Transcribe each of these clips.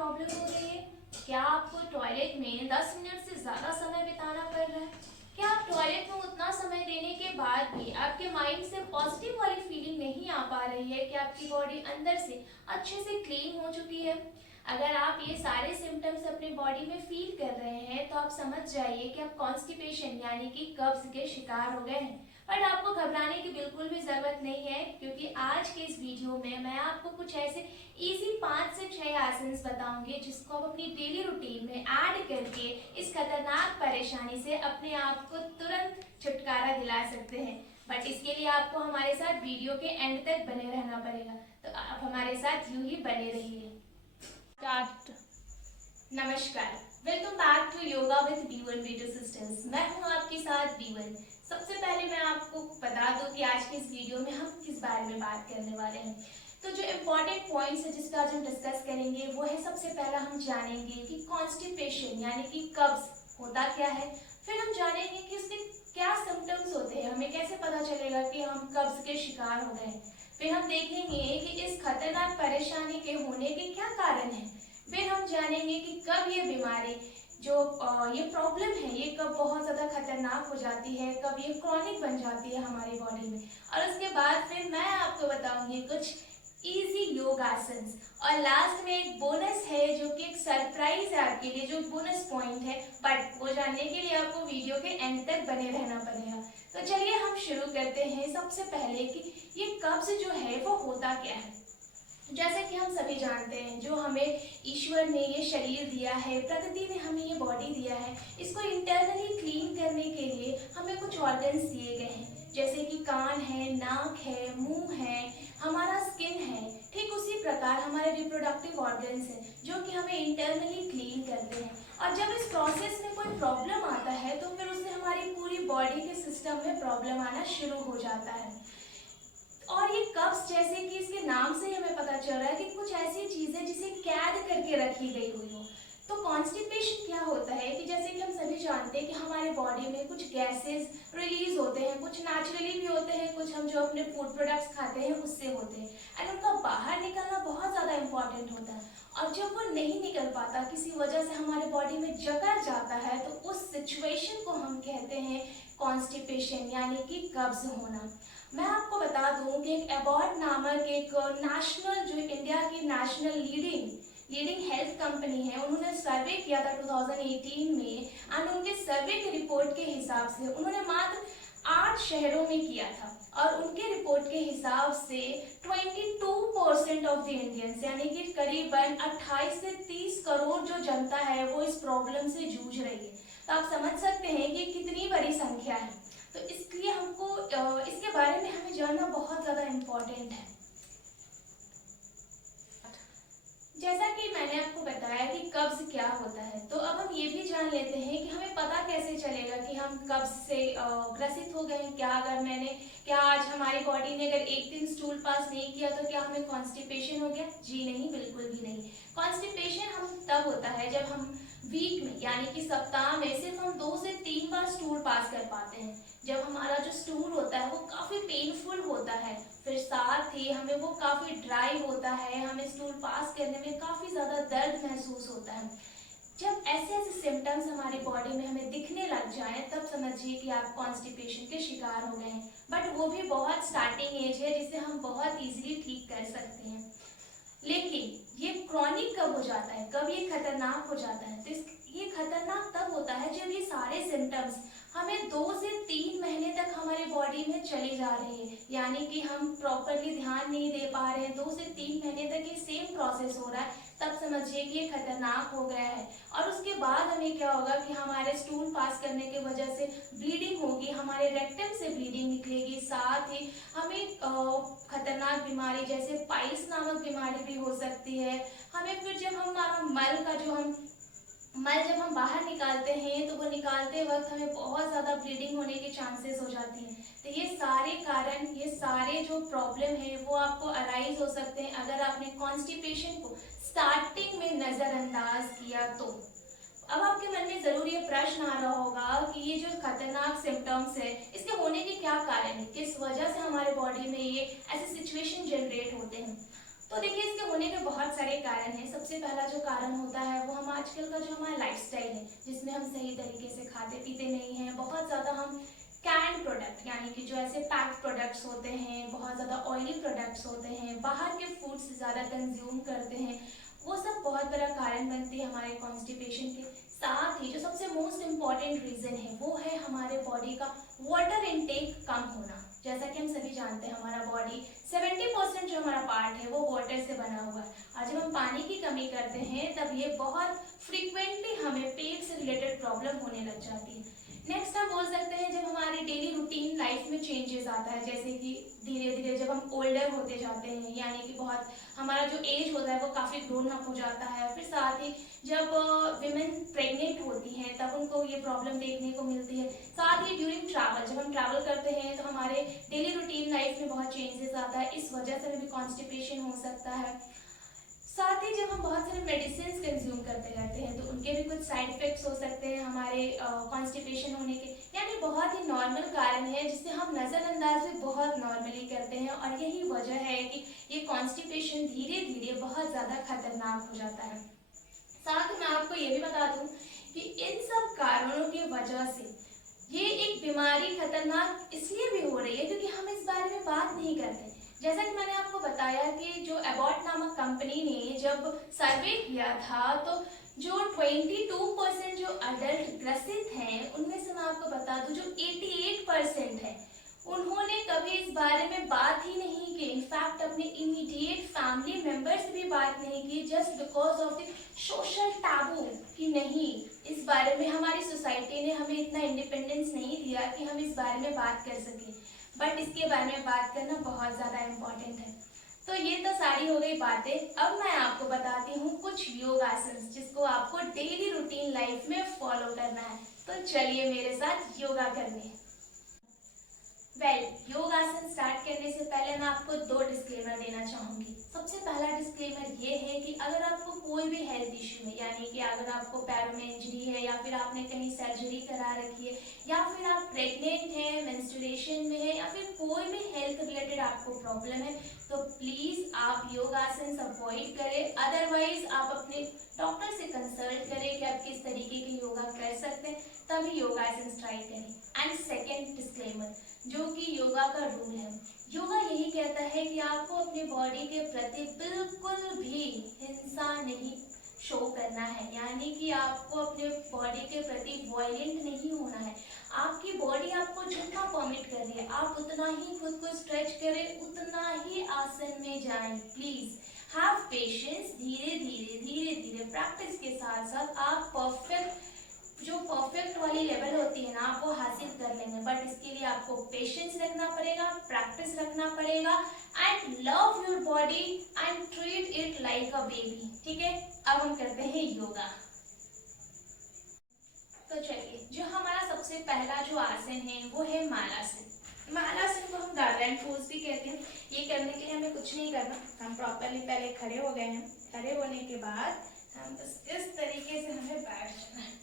Problem हो रही है? क्या आपको टॉयलेट में 10 मिनट से ज़्यादा समय बिताना पड़ रहा है? क्या आप टॉयलेट में उतना समय देने के बाद भी आपके माइंड से पॉजिटिव वाली फीलिंग नहीं आ पा रही है कि आपकी बॉडी अंदर से अच्छे से क्लीन हो चुकी है? अगर आप ये सारे सिम्टम्स अपने बॉडी में फील कर रहे हैं तो आप समझ जाइए कि आप कॉन्स्टिपेशन यानी कि कब्ज के शिकार हो गए हैं। बट आपको घबराने की बिल्कुल भी ज़रूरत नहीं है, क्योंकि आज के इस वीडियो में मैं आपको कुछ ऐसे इजी 5 से 6 आसन्स बताऊंगी जिसको आप अपनी डेली रूटीन में ऐड करके इस खतरनाक परेशानी से अपने आप को तुरंत छुटकारा दिला सकते हैं। बट इसके लिए आपको हमारे साथ वीडियो के एंड तक बने रहना पड़ेगा, तो आप हमारे साथ यूं ही बने रहिए। स्टार्ट। नमस्कार, welcome back to yoga with B1 beauty systems. मैं हूं आपके साथ B1। सबसे पहले मैं आपको बता दूं कि आज के इस वीडियो में हम किस बारे में बात करने वाले हैं। तो जो इम्पोर्टेंट पॉइंट्स है जिसका आज हम डिस्कस करेंगे वो है, सबसे पहला हम जानेंगे कि कॉन्स्टिपेशन यानी कि कब्ज होता क्या है। फिर हम जानेंगे कि उसके क्या सिम्टम्स होते हैं, हमें कैसे पता चलेगा कि हम कब्ज के शिकार हो गए। फिर हम देखेंगे कि इस खतरनाक परेशानी के होने के क्या कारण हैं। फिर हम जानेंगे कि कब ये बीमारी जो ये प्रॉब्लम है ये कब बहुत ज़्यादा खतरनाक हो जाती है, कब ये क्रॉनिक बन जाती है हमारी बॉडी में। और उसके बाद फिर मैं आपको बताऊंगी कुछ इजी योग आसन्स, और लास्ट में एक बोनस है जो कि एक सरप्राइज है आपके लिए, जो बोनस पॉइंट है। बट वो जानने के लिए आपको वीडियो के एंड तक बने रहना पड़ेगा। तो चलिए हम शुरू करते हैं सबसे पहले कि ये कब्ज जो है वो होता क्या है। जैसे कि हम सभी जानते हैं, जो हमें ईश्वर ने ये शरीर दिया है, प्रकृति ने हमें ये बॉडी दिया है, इसको इंटरनली क्लीन करने के लिए हमें कुछ ऑर्गन्स दिए गए हैं। जैसे कि कान है, नाक है, मुंह है, हमारा स्किन है। ठीक उसी प्रकार हमारे रिप्रोडक्टिव ऑर्गन्स हैं जो कि हमें इंटरनली क्लीन करते हैं। और जब इस प्रोसेस में कोई प्रॉब्लम आता है तो फिर उससे हमारी पूरी बॉडी के सिस्टम में प्रॉब्लम आना शुरू हो जाता है। और ये कब्ज, जैसे कि इसके नाम से ही हमें पता चल रहा है कि कुछ ऐसी चीजें जिसे कैद करके रखी गई हुई हो। तो कॉन्स्टिपेशन क्या होता है कि जैसे कि हम सभी जानते हैं कि हमारे बॉडी में कुछ गैसेस रिलीज होते हैं, कुछ नेचुरली भी होते हैं, कुछ हम जो अपने फूड प्रोडक्ट्स खाते हैं उससे होते हैं, एंड उनका बाहर निकलना बहुत ज़्यादा इंपॉर्टेंट होता है। और जब वो नहीं निकल पाता, किसी वजह से हमारे बॉडी में जकड़ जाता है, तो उस सिचुएशन को हम कहते हैं कॉन्स्टिपेशन यानी कि कब्ज होना। मैं आपको बता दूं कि एक अबॉट नामक एक नेशनल, जो इंडिया की नेशनल लीडिंग हेल्थ कंपनी है, उन्होंने सर्वे किया था 2018 में, एंड उनके सर्वे की रिपोर्ट के हिसाब से उन्होंने मात्र 8 शहरों में किया था, और उनके रिपोर्ट के हिसाब से 22% ऑफ द इंडियंस यानी कि करीबन 28 से 30 करोड़ जो जनता है वो इस प्रॉब्लम से जूझ रही है। तो आप समझ सकते हैं कि कितनी बड़ी संख्या है। तो इसलिए हमको इसके बारे में हमें जानना बहुत ज़्यादा इम्पोर्टेंट है। जैसा कि मैंने आपको बताया कि कब्ज क्या होता है, तो अब हम ये भी जान लेते हैं कि हमें पता कैसे चलेगा कि हम कब्ज से ग्रसित हो गए। क्या आज हमारी बॉडी ने अगर एक दिन स्टूल पास नहीं किया तो क्या हमें कॉन्स्टिपेशन हो गया? जी नहीं, बिल्कुल भी नहीं। कॉन्स्टिपेशन हम तब होता है जब हम वीक में यानी कि सप्ताह में सिर्फ हम 2 से 3 बार स्टूल पास कर पाते हैं। जब हमारा जो स्टूल होता है वो काफ़ी पेनफुल होता है, फिर साथ ही हमें वो काफ़ी ड्राई होता है, हमें स्टूल पास करने में काफ़ी ज़्यादा दर्द महसूस होता है। जब ऐसे ऐसे सिम्टम्स हमारी बॉडी में हमें दिखने लग जाएं, तब समझिए कि आप कॉन्स्टिपेशन के शिकार हो गए हैं। बट वो भी बहुत स्टार्टिंग एज है जिसे हम बहुत इजीली ठीक कर सकते हैं। लेकिन ये क्रॉनिक कब हो जाता है, कब ये खतरनाक हो जाता है? तो ये खतरनाक तब होता है जब ये सारे सिम्टम्स हमें 2 से 3 महीने तक हमारी बॉडी में चली जा रही है, यानी कि हम प्रॉपरली ध्यान नहीं दे पा रहे हैं, 2 से 3 महीने तक ये सेम प्रोसेस हो रहा है, तब समझिए कि ये खतरनाक हो गया है। और उसके बाद हमें क्या होगा कि हमारे स्टूल पास करने की वजह से ब्लीडिंग होगी, हमारे रेक्टम से ब्लीडिंग निकलेगी, साथ ही हमें खतरनाक बीमारी जैसे पाइल्स नामक बीमारी भी हो सकती है। हमें फिर जब हमारा मल जब हम बाहर निकालते हैं तो वो निकालते वक्त हमें बहुत ज़्यादा ब्लीडिंग होने के चांसेस हो जाती हैं। तो ये सारे कारण, ये सारे जो प्रॉब्लम है वो आपको अराइज हो सकते हैं अगर आपने कॉन्स्टिपेशन को स्टार्टिंग में नज़रअंदाज किया तो। अब आपके मन में ज़रूर ये प्रश्न आ रहा होगा कि ये जो खतरनाक सिम्टम्स है इसके होने के क्या कारण है, किस वजह से हमारे बॉडी में ये ऐसे सिचुएशन जनरेट होते हैं। तो देखिए इसके होने के बहुत सारे कारण हैं। सबसे पहला जो कारण होता है वो हम आजकल का जो हमारा लाइफस्टाइल है, जिसमें हम सही तरीके से खाते पीते नहीं हैं। बहुत ज़्यादा हम कैंड प्रोडक्ट यानी कि जो ऐसे पैक्ड प्रोडक्ट्स होते हैं, बहुत ज़्यादा ऑयली प्रोडक्ट्स होते हैं, बाहर के फूड से ज़्यादा कंज्यूम करते हैं, वो सब बहुत बड़ा कारण बनती है हमारे कॉन्स्टिपेशन के। साथ ही जो सबसे मोस्ट इम्पॉर्टेंट रीज़न है वो है हमारे बॉडी का वाटर इनटेक कम होना। जैसा कि हम सभी जानते हैं हमारा बॉडी 70% जो हमारा पार्ट है वो वाटर से बना हुआ है, और जब हम पानी की कमी करते हैं तब ये बहुत फ्रीक्वेंटली हमें पेट से रिलेटेड प्रॉब्लम होने लग जाती है। नेक्स्ट हम बोल सकते हैं जब हमारी डेली रूटीन लाइफ में चेंजेस आता है, जैसे कि धीरे धीरे जब हम ओल्डर होते जाते हैं, यानी कि बहुत हमारा जो एज होता है वो काफ़ी ग्रोन अप हो जाता है। फिर साथ ही जब विमेन प्रेग्नेंट होती हैं तब उनको ये प्रॉब्लम देखने को मिलती है। साथ ही ड्यूरिंग ट्रैवल, जब हम ट्रैवल करते हैं तो हमारे डेली रूटीन लाइफ में बहुत चेंजेस आता है, इस वजह से भी कॉन्स्टिपेशन हो सकता है। साथ ही जब हम बहुत सारे मेडिसिन कंज्यूम करते रहते हैं तो उनके भी कुछ साइड इफेक्ट्स हो सकते हैं हमारे कॉन्स्टिपेशन होने के। यानी बहुत ही नॉर्मल कारण है जिसे हम नज़रअंदाज भी बहुत नॉर्मली करते हैं, और यही वजह है कि ये कॉन्स्टिपेशन धीरे धीरे बहुत ज़्यादा खतरनाक हो जाता है। साथ ही मैं आपको ये भी बता दूं कि इन सब कारणों की वजह से ये एक बीमारी खतरनाक इसलिए भी हो रही है क्योंकि हम इस बारे में बात नहीं करते। जैसा कि मैंने आपको बताया कि जो एबॉट नामक कंपनी ने जब सर्वे किया था तो जो 22% जो अडल्ट ग्रसित हैं उनमें से मैं आपको बता दूं जो 88% है उन्होंने कभी इस बारे में बात ही नहीं की। इनफैक्ट अपने इमीडिएट फैमिली मेंबर से भी बात नहीं की, just because of the social taboo कि नहीं, इस बारे में हमारी सोसाइटी ने हमें इतना इंडिपेंडेंस नहीं दिया कि हम इस बारे में बात कर सकें। बट इसके बारे में बात करना बहुत ज़्यादा इम्पोर्टेंट है। तो ये तो सारी हो गई बातें। अब मैं आपको बताती हूँ कुछ योगासन जिसको आपको डेली रूटीन लाइफ में फॉलो करना है। तो चलिए मेरे साथ योगा करने। योगासन स्टार्ट करने से पहले मैं आपको 2 डिस्क्लेमर देना चाहूंगी। सबसे पहला डिस्क्लेमर ये है कि अगर आपको कोई भी हेल्थ इश्यू है, यानी कि अगर आपको पैरों में इंजरी है या फिर आपने कहीं सर्जरी करा रखी है या फिर आप प्रेग्नेंट हैं, मेंस्ट्रुएशन में है या फिर कोई भी हेल्थ रिलेटेड आपको प्रॉब्लम है, तो प्लीज आप योगासन अवॉइड करें। अदरवाइज आप अपने डॉक्टर से कंसल्ट करें कि आप किस तरीके के योगा कर सकते हैं, तभी योगासन ट्राई करें। एंड सेकेंड डिस्क्लेमर जो कि योगा का रूल है, योगा यही कहता है कि आपको अपनी बॉडी के प्रति बिल्कुल भी हिंसा नहीं शो करना है, यानी कि आपको अपने बॉडी के प्रति वायलेंट नहीं होना है। आपकी बॉडी आपको जितना परमिट कर रही है आप उतना ही खुद को स्ट्रेच करें, उतना ही आसन में जाएं। Please have patience. धीरे धीरे प्रैक्टिस के साथ साथ आप परफेक्ट वाली लेवल होती है ना वो हासिल कर लेंगे। बट इसके लिए आपको पेशेंस रखना पड़ेगा, प्रैक्टिस रखना पड़ेगा and love your body and treat it like a baby. ठीक है, अब हम करते हैं योगा। तो चलिए, जो हमारा सबसे पहला जो आसन है वो है मालासन। मालासन को हम गार्डन पोज भी कहते हैं। ये करने के लिए हमें कुछ नहीं करना, हम प्रॉपरली पहले खड़े हो गए हैं। खड़े होने के बाद हम बस इस तरीके से हमें बैठ जाना है।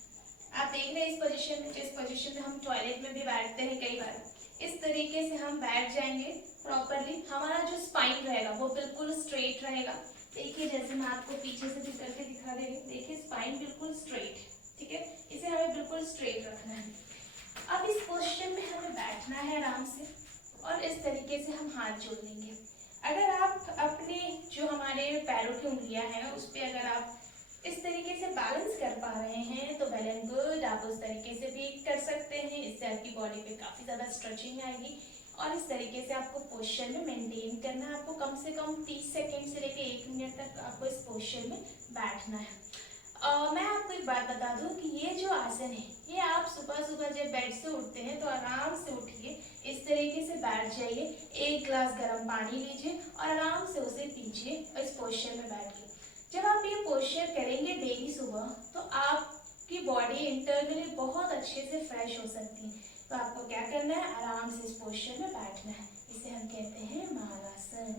आप देख रहे हैं इस पोजीशन में, जिस पोजीशन में हम टॉयलेट में भी बैठते हैं कई बार, इस तरीके से हम बैठ जाएंगे प्रॉपरली। हमारा जो स्पाइन रहेगा वो बिल्कुल स्ट्रेट रहेगा। देखिए जैसे मैं आपको पीछे से भी करके दिखा दे रही हूँ, देखिए स्पाइन बिल्कुल स्ट्रेट। ठीक है, इसे हमें बिल्कुल स्ट्रेट रखना है। अब इस पोजीशन में हमें बैठना है आराम से और इस तरीके से हम हाथ जोड़ लेंगे। अगर आप अपने जो हमारे पैरों की उंगलियां हैं उस पर अगर आप इस तरीके से बैलेंस कर पा रहे हैं तो वेल एंड गुड, आप उस तरीके से भी कर सकते हैं। इससे आपकी बॉडी पे काफ़ी ज़्यादा स्ट्रेचिंग आएगी। और इस तरीके से आपको पोस्चर में मेंटेन करना है। आपको कम से कम 30 सेकेंड से लेकर 1 मिनट तक आपको इस पोस्चर में बैठना है। मैं आपको एक बात बता दूं कि ये जो आसन है ये आप सुबह सुबह जब बेड से उठते हैं तो आराम से उठिए, इस तरीके से बैठ जाइए, 1 गिलास गर्म पानी लीजिए और आराम से उसे पीजिए इस पोस्चर में बैठ के। जब आप ये पोस्चर करेंगे डेली सुबह तो आपकी बॉडी इंटरनली बहुत अच्छे से फ्रेश हो सकती है। तो आपको क्या करना है, आराम से इस पोस्चर में बैठना है। इसे हम कहते हैं मालासन।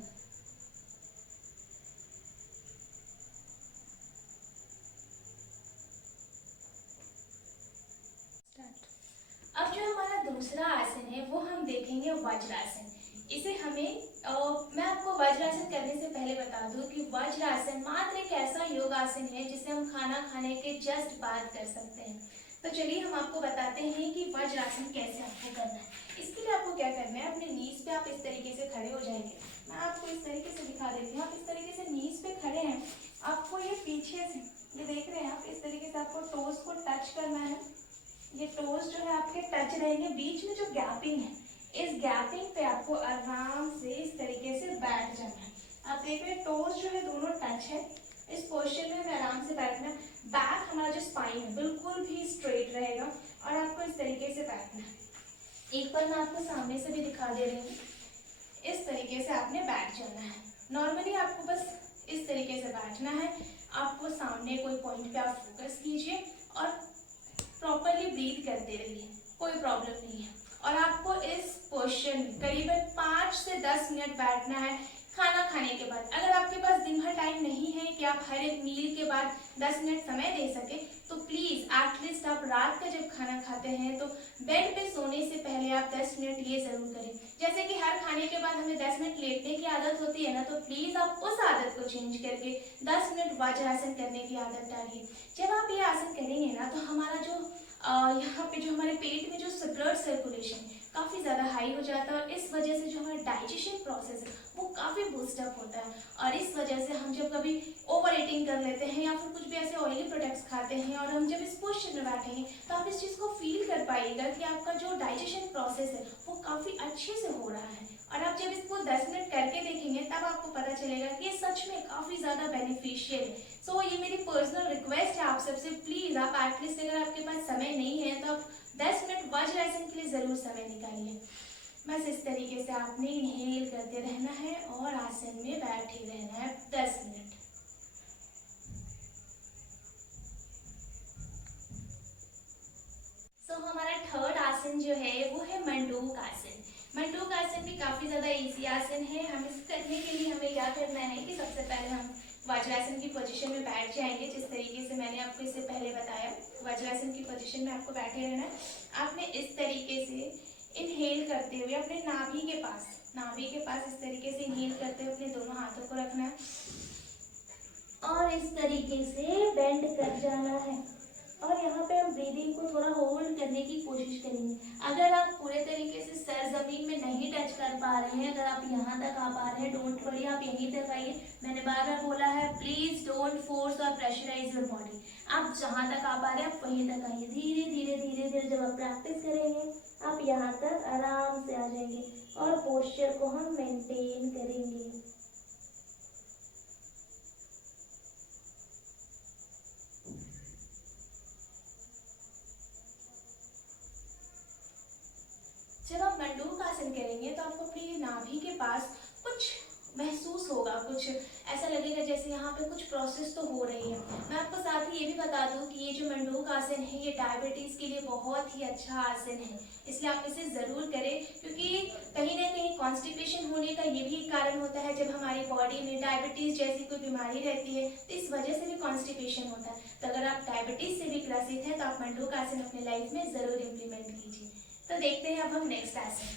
अब जो हमारा दूसरा आसन है वो हम देखेंगे वज्रासन। इसे हमें मैं आपको वज्रासन करने से पहले बता दूं कि वज्रासन मात्र एक ऐसा योग आसन है जिसे हम खाना खाने के जस्ट बाद कर सकते हैं। तो चलिए हम आपको बताते हैं कि वज्रासन कैसे आपको करना है। इसके लिए आपको क्या करना है, अपने नीज पे आप इस तरीके से खड़े हो जाएंगे। मैं आपको इस तरीके से दिखा देती हूँ। आप इस तरीके से नीज पे खड़े हैं, आपको ये पीछे से, ये देख रहे हैं आप, इस तरीके से आपको टोज को टच करना है। ये टोज जो है आपके टच रहेंगे, बीच में जो गैपिंग है, इस गैपिंग पे आपको आराम से इस तरीके से बैठ जाना है। आप देख रहे हैं टोज जो है दोनों टच है। इस पोस्चर में हमें आराम से बैठना है। बैक हमारा जो स्पाइन है बिल्कुल भी स्ट्रेट रहेगा और आपको इस तरीके से बैठना है। एक बार मैं आपको सामने से भी दिखा दे रही हूँ। इस तरीके से आपने बैठ जाना है। नॉर्मली आपको बस इस तरीके से बैठना है। आपको सामने कोई पॉइंट पे आप फोकस कीजिए और प्रॉपरली ब्रीथ करते रहिए, कोई प्रॉब्लम नहीं है। और आपको इस पोस्चर में करीबन 5 से 10 मिनट बैठना है खाना खाने के बाद। अगर आपके पास दिन भर टाइम नहीं है कि आप हर एक मील के बाद 10 मिनट समय दे सके, तो प्लीज एटलीस्ट आप रात का जब खाना खाते हैं तो बेड पे सोने से पहले आप 10 मिनट ये जरूर करें। जैसे कि हर खाने के बाद हमें 10 मिनट लेटने की आदत होती है ना, तो प्लीज आप उस आदत को चेंज करके 10 मिनट वज्रासन करने की आदत डालिए। जब आप ये आसन करेंगे ना, तो हमारा जो यहाँ पे जो हमारे पेट में जो ब्लड सर्कुलेशन काफ़ी ज़्यादा हाई हो जाता है और इस वजह से जो हमारा डाइजेशन प्रोसेस है वो काफ़ी बूस्टअप होता है। और इस वजह से हम जब कभी ओवर ईटिंग कर लेते हैं या फिर कुछ भी ऐसे ऑयली प्रोडक्ट्स खाते हैं और हम जब इस पोस्चर में बैठेंगे, तो आप इस चीज़ को फील कर पाइएगा कि आपका जो डाइजेशन प्रोसेस है वो काफ़ी अच्छे से हो रहा है। और आप जब इसको 10 मिनट करके देखेंगे तब आपको पता चलेगा कि ये सच में काफ़ी ज़्यादा बेनिफिशियल है। सो ये मेरी पर्सनल रिक्वेस्ट है आप सबसे, प्लीज़ आप एटलीस्ट अगर आपके पास समय नहीं है तो आप 10 मिनट वज्रासन के लिए ज़रूर समय निकालिए। बस इस तरीके से आपने इनहेल करते रहना है और आसन में बैठे रहना है 10 मिनट। हमारा थर्ड आसन जो है वो है मंडूक आसन। मंडूक आसन भी काफ़ी ज़्यादा इजी आसन है। हम इस करने के लिए हमें क्या करना है कि सबसे पहले हम वज्रासन की पोजीशन में बैठ जाएंगे, जिस तरीके से मैंने आपको इससे पहले बताया। वज्रासन की पोजीशन में आपको बैठे रहना है। आपने इस तरीके से इनहेल करते हुए अपने नाभि के पास इस तरीके से इनहेल करते हुए अपने दोनों हाथों को रखना है और इस तरीके से बेंड कर जाना है। और यहाँ पे हम ब्रीदिंग को थोड़ा होल्ड करने की कोशिश करेंगे। अगर आप पूरे तरीके से सर जमीन में नहीं टच कर पा रहे हैं, अगर आप यहाँ तक आ पा रहे हैं, डोंट वरी, आप यहीं तक आइए। मैंने बार बार बोला है, प्लीज डोंट फोर्स और प्रेशराइज योर बॉडी। आप जहाँ तक आ पा रहे हैं आप वहीं तक आइए। धीरे धीरे धीरे धीरे जब आप प्रैक्टिस करेंगे आप यहाँ तक आराम से आ जाएंगे और पोस्चर को हम मेंटेन करेंगे। जब आप मंडूक आसन करेंगे तो आपको अपनी नाभि के पास कुछ महसूस होगा, कुछ ऐसा लगेगा जैसे यहाँ पे कुछ प्रोसेस तो हो रही है। मैं आपको साथ ही ये भी बता दूं कि ये जो मंडूक आसन है ये डायबिटीज़ के लिए बहुत ही अच्छा आसन है, इसलिए आप इसे ज़रूर करें। क्योंकि कहीं ना कहीं कॉन्स्टिपेशन होने का ये भी एक कारण होता है। जब हमारी बॉडी में डायबिटीज़ जैसी कोई बीमारी रहती है तो इस वजह से भी कॉन्स्टिपेशन होता है। तो अगर आप डायबिटीज़ से भी ग्रसित हैं तो आप मंडूक आसन अपने लाइफ में ज़रूर इम्प्लीमेंट कीजिए। तो देखते हैं अब हम नेक्स्ट आसन।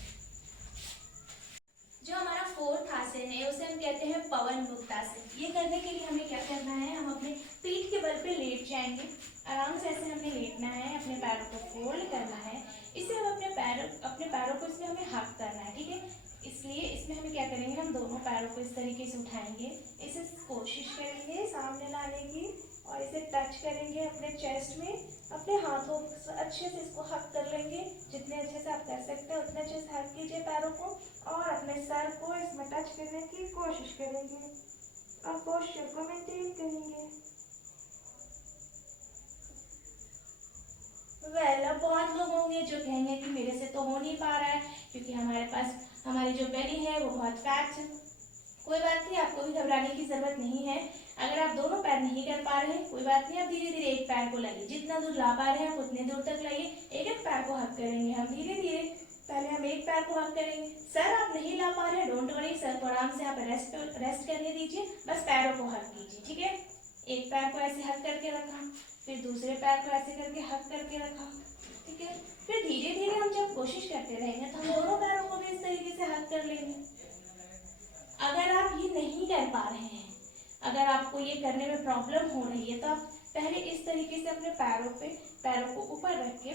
जो हमारा फोर्थ आसन है उसे हम कहते हैं पवन मुक्त आसन। ये करने के लिए हमें क्या करना है, हम अपने पीठ के बल पे लेट जाएंगे। आराम से ऐसे हमें लेटना है, अपने पैरों को फोल्ड करना है। इसे हम अपने पैरों को इसमें हमें हक करना है, ठीक है। इसलिए इसमें हमें क्या करेंगे, हम दोनों पैरों को इस तरीके से उठाएंगे, इसे कोशिश करेंगे सामने लाने की और इसे टच करेंगे अपने चेस्ट में। अपने हाथों से अच्छे से इसको हक कर लेंगे, जितने अच्छे से आप कर सकते हैं उतने अच्छे से हक कीजिए पैरों को और अपने सर को इसमें टच करने की कोशिश करेंगे और पोस्चर को मेंटेन करेंगे। अब बहुत लोग होंगे जो कहेंगे कि मेरे से तो हो नहीं पा रहा है क्योंकि हमारे पास हमारी जो बेली है वो बहुत फैट है। कोई बात नहीं, आपको भी घबराने की जरूरत नहीं है। अगर आप दोनों पैर नहीं कर पा रहे हैं कोई बात नहीं, आप धीरे धीरे एक पैर को लाइए, जितना दूर ला पा रहे हैं आप उतने दूर तक लाइए। एक एक पैर को हक करेंगे हम धीरे धीरे। पहले हम एक पैर को हक करेंगे। सर आप नहीं ला पा रहे हैं, डोंट वरी, सर को आराम से आप रेस्ट करने दीजिए, बस पैरों को हक कीजिए, ठीक है। एक पैर को ऐसे हक करके रखा, फिर दूसरे पैर को ऐसे करके हक करके रखा, ठीक है। फिर धीरे धीरे हम जब कोशिश करते रहेंगे तो हम दोनों पैरों को भी इस तरीके से हक कर लेंगे। अगर आप ये नहीं कर पा रहे हैं, अगर आपको ये करने में प्रॉब्लम हो रही है, तो आप पहले इस तरीके से अपने पैरों को ऊपर रख के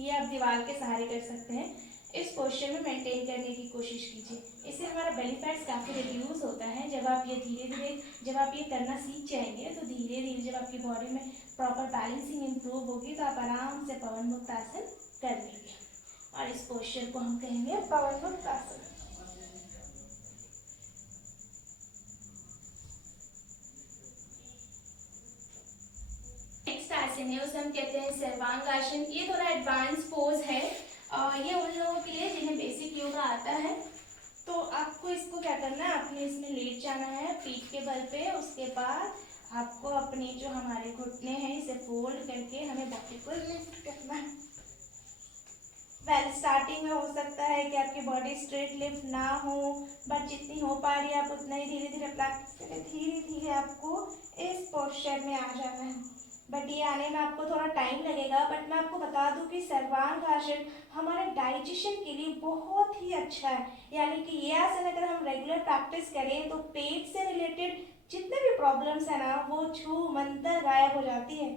ये आप दीवार के सहारे कर सकते हैं। इस पोस्चर में मेंटेन करने की कोशिश कीजिए। इससे हमारा बेली फैट्स काफ़ी रिड्यूस होता है। जब आप ये धीरे धीरे जब आप ये करना सीख जाएंगे, तो धीरे धीरे जब आपकी बॉडी में प्रॉपर बैलेंसिंग इम्प्रूव होगी, तो आप आराम से पवन मुक्त आसन कर लेंगे। और इस पोस्चर को हम कहेंगे पवन मुक्त आसन। नेक्स्ट आसन है उसे हम कहते हैं सर्वांग आसन। ये थोड़ा एडवांस पोज है। ये उन लोगों के लिए जिन्हें बेसिक योगा आता है। तो आपको इसको क्या करना है, आपने इसमें लेट जाना है पीठ के बल पे। उसके बाद आपको अपनी जो हमारे घुटने हैं इसे फोल्ड करके हमें बॉडी को लिफ्ट करना है। स्टार्टिंग में हो सकता है कि आपकी बॉडी स्ट्रेट लिफ्ट ना हो, बट जितनी हो पा रही है आप उतना ही धीरे धीरे प्रैक्टिस करें। धीरे धीरे आपको इस पोस्चर में आ जाना है, बट ये आने में आपको थोड़ा टाइम लगेगा। बट मैं आपको बता दूं कि सर्वांग आसन हमारे डाइजेशन के लिए बहुत ही अच्छा है। यानी कि ये आसन अगर हम रेगुलर प्रैक्टिस करें तो पेट से रिलेटेड जितने भी प्रॉब्लम्स है ना, वो छू मंतर गायब हो जाती है।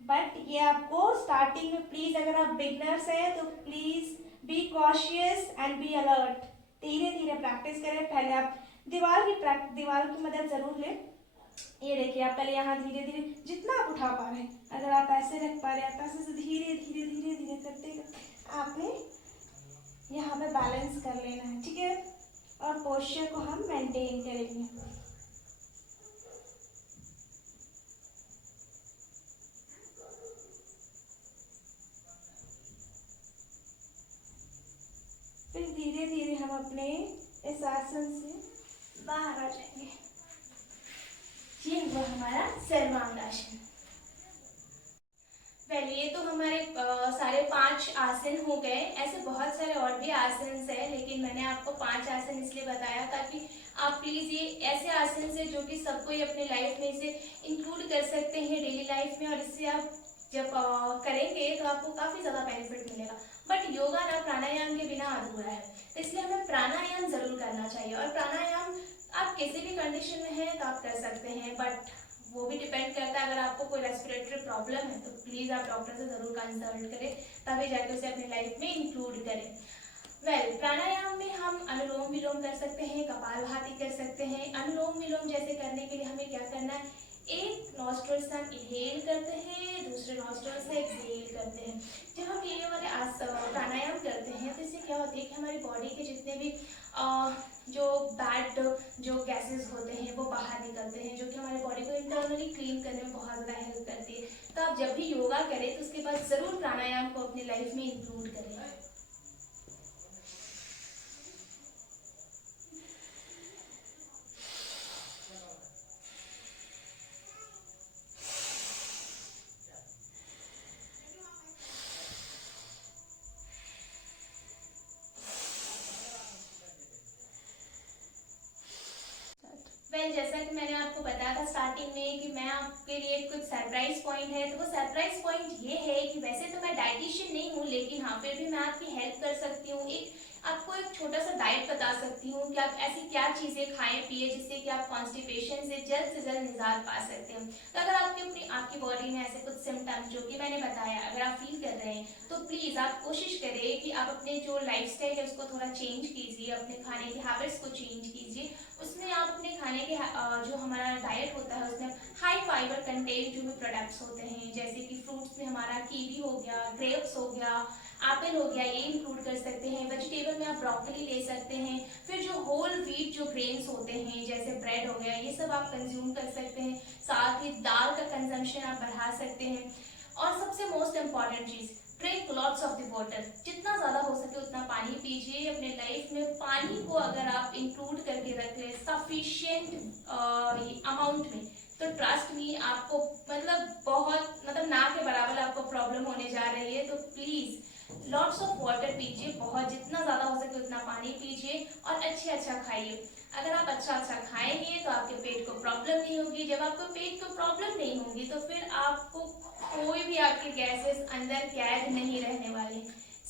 बट ये आपको स्टार्टिंग में प्लीज, अगर आप बिगनर्स हैं तो please be cautious and be alert. धीरे धीरे प्रैक्टिस करें। पहले आप दीवार की मदद जरूर लें। ये देखिए, आप पहले यहाँ धीरे धीरे जितना आप उठा पा रहे हैं, अगर आप ऐसे रख पा रहे हैं, आप ऐसे धीरे धीरे धीरे धीरे करते आपने यहाँ पे बैलेंस कर लेना है, ठीक है। और पोस्चर को हम मेंटेन करेंगे। फिर धीरे धीरे हम अपने इस आसन से बाहर आ जाएंगे। ये हुआ हमारा सर्वांग आसन। ये तो हमारे सारे 5 आसन हो गए। ऐसे बहुत सारे और भी आसन है, लेकिन मैंने आपको 5 आसन इसलिए बताया ताकि आप प्लीज ये ऐसे आसन है जो कि सबको ही अपने लाइफ में इसे इंक्लूड कर सकते हैं डेली लाइफ में, और इससे आप जब करेंगे तो आपको काफी ज्यादा बेनिफिट मिलेगा। बट योगा ना प्राणायाम के बिना अधूरा है, तो इसलिए हमें प्राणायाम जरूर करना चाहिए। और प्राणायाम आप किसी भी कंडीशन में हैं तो आप कर सकते हैं, बट वो भी डिपेंड करता है। अगर आपको कोई रेस्पिरेटरी प्रॉब्लम है तो प्लीज आप डॉक्टर से जरूर कंसल्ट करें, तभी जाके उसे अपनी लाइफ में इंक्लूड करें। प्राणायाम में हम अनुलोम विलोम कर सकते हैं, कपालभाति कर सकते हैं। अनुलोम विलोम जैसे करने के लिए हमें क्या करना है, एक नॉस्ट्रल से हम इनहेल करते हैं, दूसरे नॉस्ट्रल से एक्सहेल करते हैं। जब हम ये वाले प्राणायाम करते हैं तो इससे क्या होता है कि हमारी बॉडी के जितने भी जो बैड जो गैसेस होते हैं वो बाहर निकलते हैं, जो कि हमारी बॉडी को इंटरनली क्लीन करने में बहुत ज़्यादा हेल्प करती है। तो आप जब भी योगा करें तो उसके बाद ज़रूर प्राणायाम को अपनी लाइफ में इंक्लूड करें। जैसा कि मैंने आपको बताया था स्टार्टिंग में कि मैं आपके लिए कुछ सरप्राइज पॉइंट है, तो वो सरप्राइज पॉइंट ये है कि वैसे तो मैं डाइटिशियन नहीं हूँ, लेकिन हाँ फिर भी मैं आपकी हेल्प कर सकती हूँ। आपको एक छोटा सा डाइट बता सकती हूँ कि आप ऐसी क्या चीजें खाएं पिए जिससे कि आप कॉन्स्टिपेशन से जल्द निजात पा सकते हैं। तो अगर आपकी बॉडी में ऐसे कुछ सिम्टम्स जो कि मैंने बताया अगर आप फील कर रहे हैं, तो प्लीज आप कोशिश करें कि आप अपने जो लाइफस्टाइल है उसको थोड़ा चेंज कीजिए, अपने खाने के हैबिट्स को चेंज कीजिए। उसमें आप अपने खाने के जो हमारा डाइट होता है उसमें हाई फाइबर कंटेंट जो भी प्रोडक्ट्स होते हैं, जैसे कि फ्रूट्स में हमारा कीवी हो गया, ग्रेप्स हो गया, एप्पल हो गया, ये इंक्लूड कर सकते हैं। वेजिटेबल में आप ब्रोकली ले सकते हैं। फिर जो होल व्हीट जो ग्रेन्स होते हैं जैसे ब्रेड हो गया, ये सब आप कंज्यूम कर सकते हैं। साथ ही दाल का कंजम्पशन आप बढ़ा सकते हैं। और सबसे मोस्ट इम्पॉर्टेंट चीज, drink lots of the water. जितना ज्यादा हो सके उतना पानी पीजिए। अपने लाइफ में पानी को अगर आप इंक्लूड करके रख लें सफिशिएंट अमाउंट में, तो ट्रस्ट मी आपको बहुत ना के बराबर आपको प्रॉब्लम होने जा रही है। तो प्लीज लॉट्स ऑफ वाटर पीजिए, बहुत जितना ज्यादा हो सके उतना पानी पीजिए और अच्छा खाइए। अगर आप अच्छा खाएंगे तो आपके पेट को प्रॉब्लम नहीं होगी। जब आपको पेट को प्रॉब्लम नहीं होगी तो फिर आपको कोई भी आपके गैसेस अंदर कैद नहीं रहने वाले।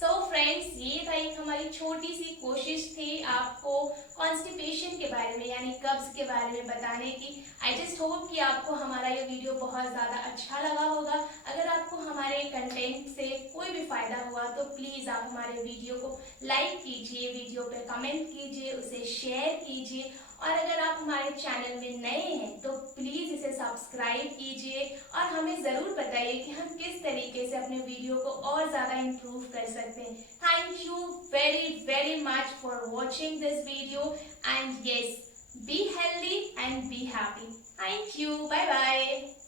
सो फ्रेंड्स, ये था एक हमारी छोटी सी कोशिश थी आपको कॉन्स्टिपेशन के बारे में यानी कब्ज के बारे में बताने की। आई जस्ट होप कि आपको हमारा ये वीडियो बहुत ज़्यादा अच्छा लगा होगा। अगर आपको हमारे कंटेंट से कोई भी फ़ायदा हुआ तो प्लीज़ आप हमारे वीडियो को लाइक कीजिए, वीडियो पे कमेंट कीजिए, उसे शेयर कीजिए, और अगर आप हमारे चैनल में नए हैं तो प्लीज़ इसे सब्सक्राइब कीजिए और हमें ज़रूर बताइए कि हम किस तरीके से अपने वीडियो को और ज़्यादा इम्प्रूव कर सकते हैं। Thank you very very much for watching this video and yes, be healthy and be happy. Thank you, bye bye.